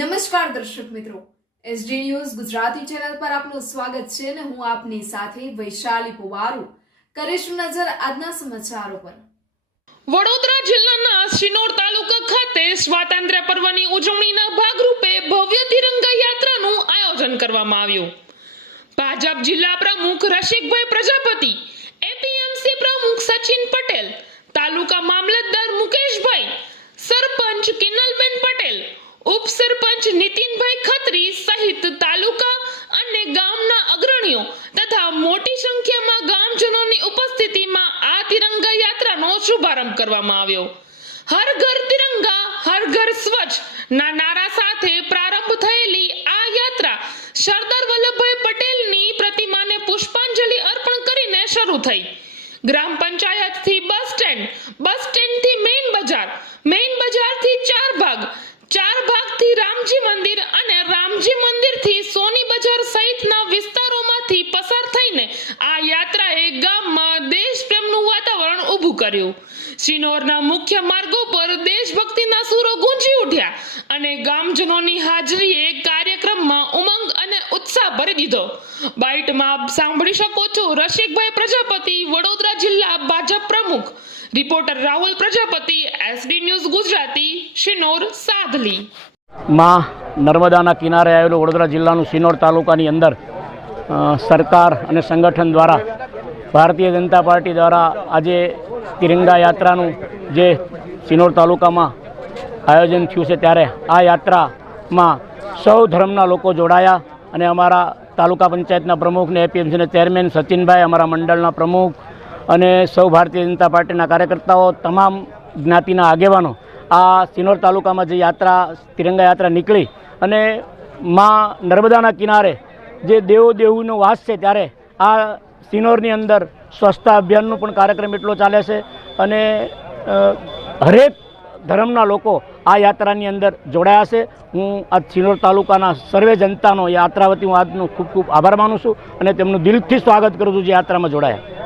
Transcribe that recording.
નમસ્કાર દર્શક મિત્રો, એસડી ન્યૂઝ ગુજરાતી ચેનલ પર આપનું સ્વાગત છે અને હું આપની સાથે વૈશાલી પુવારુ કરીશું નજર આજના સમાચારો પર। વડોદરા જિલ્લાના શિનોર તાલુકા ખાતે સ્વાતંત્ર્ય પર્વની ઉજવણીના ભાગરૂપે ભવ્ય તિરંગા યાત્રાનું આયોજન કરવામાં આવ્યું। ભાજપ જિલ્લા પ્રમુખ રસિકભાઈ પ્રજાપતિ, એપીએમસી પ્રમુખ સચિન પટેલ, તાલુકા મામલતદાર મુકેશભાઈ, સરપંચ કિનલબેન પટેલ, ઉપસરપંચ નીતિનભાઈ ખત્રી સહિત તાલુકા અને ગામના અગ્રણીઓ તથા મોટી સંખ્યામાં ગામજનોની ઉપસ્થિતિમાં આ તિરંગા યાત્રાનો શુભારંભ કરવામાં આવ્યો। હર ઘર તિરંગા હર ઘર સ્વચ્છ ના નારા સાથે પ્રારંભ થયેલી આ યાત્રા સરદાર વલ્લભભાઈ પટેલની પ્રતિમાને પુષ્પાંજલિ અર્પણ કરીને શરૂ થઈ। ગ્રામ પંચાયતથી બસ સ્ટેન્ડથી મેઇન બજારથી ચાર ભાગથી રામજી મંદિર અને રામજી મંદિરથી સોની બજાર સહિતના વિસ્તારોમાંથી પસાર થઈને આ યાત્રાએ ગામમાં દેશપ્રેમનું વાતાવરણ ઊભું કર્યું। શિનોરના મુખ્ય માર્ગો પર દેશભક્તિના સૂરો ગુંજી ઉઠ્યા અને ગામજનોની હાજરીએ કાર્યક્રમમાં ઉમંગ અને ઉત્સાહ ભરી દીધો। બાઇટમાં સાંભળી શકો છો રસિકભાઈ પ્રજાપતિ, વડોદરા જિલ્લા ભાજપ પ્રમુખ। Reporter Rahul Prajapati, S D news Gujarati, Sinor, Sadli. માં નર્મદાના કિનારે આવેલું વડોદરા જિલ્લાનું શિનોર તાલુકાની અંદર સરકાર અને સંગઠન દ્વારા ભારતીય જનતા પાર્ટી દ્વારા આજે તિરંગા યાત્રાનું જે શિનોર તાલુકામાં આયોજન થયું છે, ત્યારે આ યાત્રામાં સૌ ધર્મના લોકો જોડાયા અને અમારા તાલુકા પંચાયતના પ્રમુખ ને એપીએમસીના ચેરમેન સચિનભાઈ, અમારા મંડળના પ્રમુખ અને સૌ ભારતીય જનતા પાર્ટીના કાર્યકર્તાઓ, તમામ જ્ઞાતિના આગેવાનો આ શિનોર તાલુકામાં જે તિરંગા યાત્રા નીકળી અને માં નર્મદાના કિનારે જે દેવોનો વાસ છે, ત્યારે આ શિનોરની અંદર સ્વચ્છતા અભિયાનનો પણ કાર્યક્રમ એટલો ચાલે છે અને હરેક ધર્મના લોકો આ યાત્રાની અંદર જોડાયા છે। હું આ શિનોર તાલુકાના સર્વે જનતાનો યાત્રા વતી હું આજનો ખૂબ ખૂબ આભાર માનું છું અને તેમનું દિલથી સ્વાગત કરું છું જે યાત્રામાં જોડાયા।